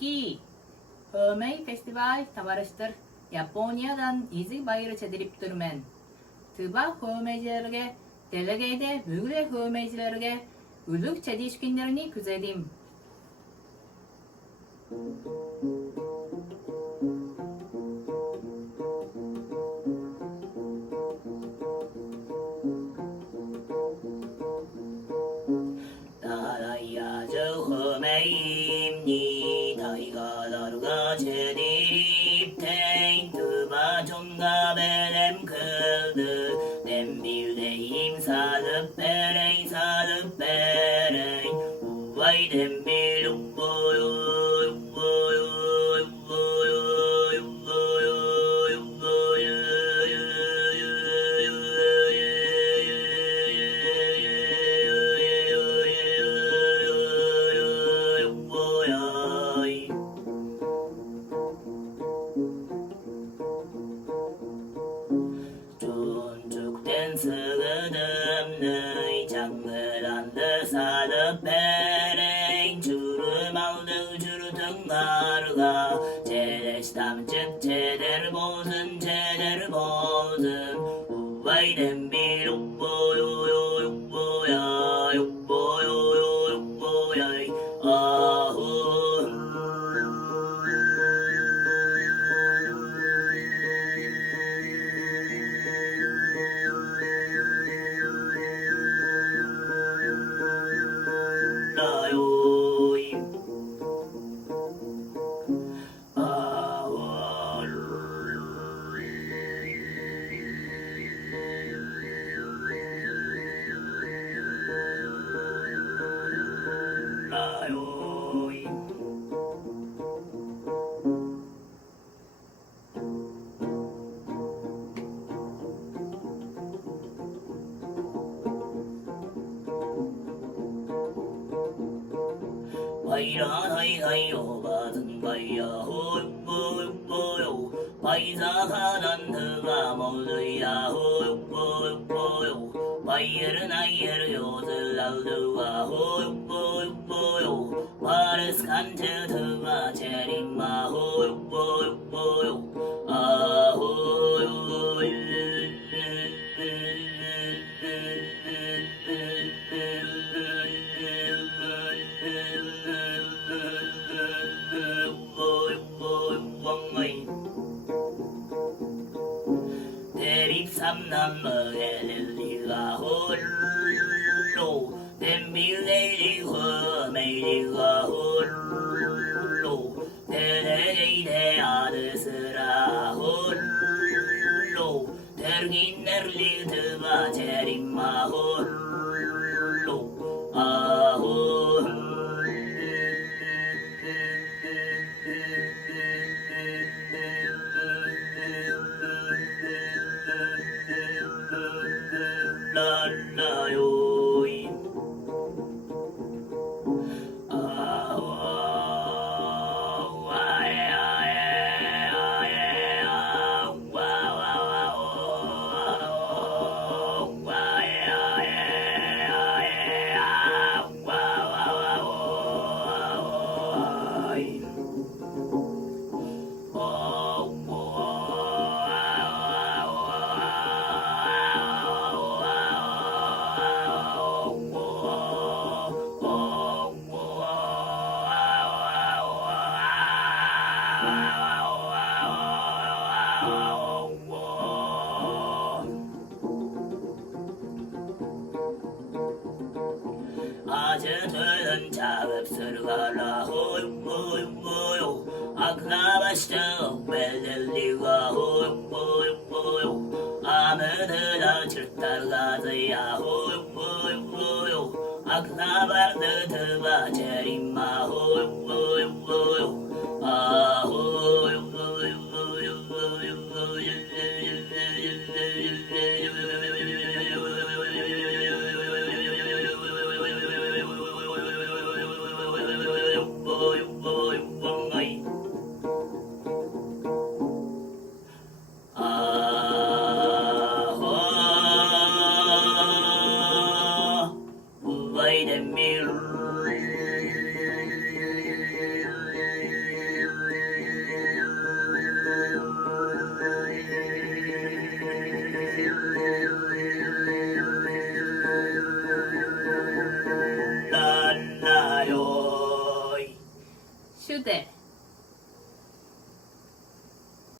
ki Hörmey Festival tavarıştır. Japonya'dan izi bayırı çedirip durmen. Tıba hörmeycilerge, delegede büyükle hörmeycilerge ülük çediş günlerini küzedim. 나라야저 허메임니 다이가 나루가 제디립탱 그마 종가베렘 그드 댐빌데임 사르베레이 사르베레이 우와이 댐빌 웅보요 쫀죽된 스그듬의 장글한드 사르베랭 주르망드 주르등가르가 제레시담즉 제대를 보든 우와이 댐빌 용보요요 용보야 용보요요 용보야 아후 바이라하이하이요 바든바이야 호용보용보요 바이사하단드가 모두야 호용보용보요 바이에르나이에르 요들랄드가 호용보용보요 바르스칸트드가 제림마 호용보용보요 아호요 대립삼남머에 릴리가 홀로 댐빌레리가 메리가 홀로 대대이대 아드스라 홀로 데르긴네르리드가 제림마 홀로 아홀 랄라요이 아재들은 작업스를 가라 호용보용보요 아크나바시죠 멜렐리가 호용보용보요 아무드나 질따르가즈야 호용보용보요 아크나바르드바 제림마 호용보용보요 휴대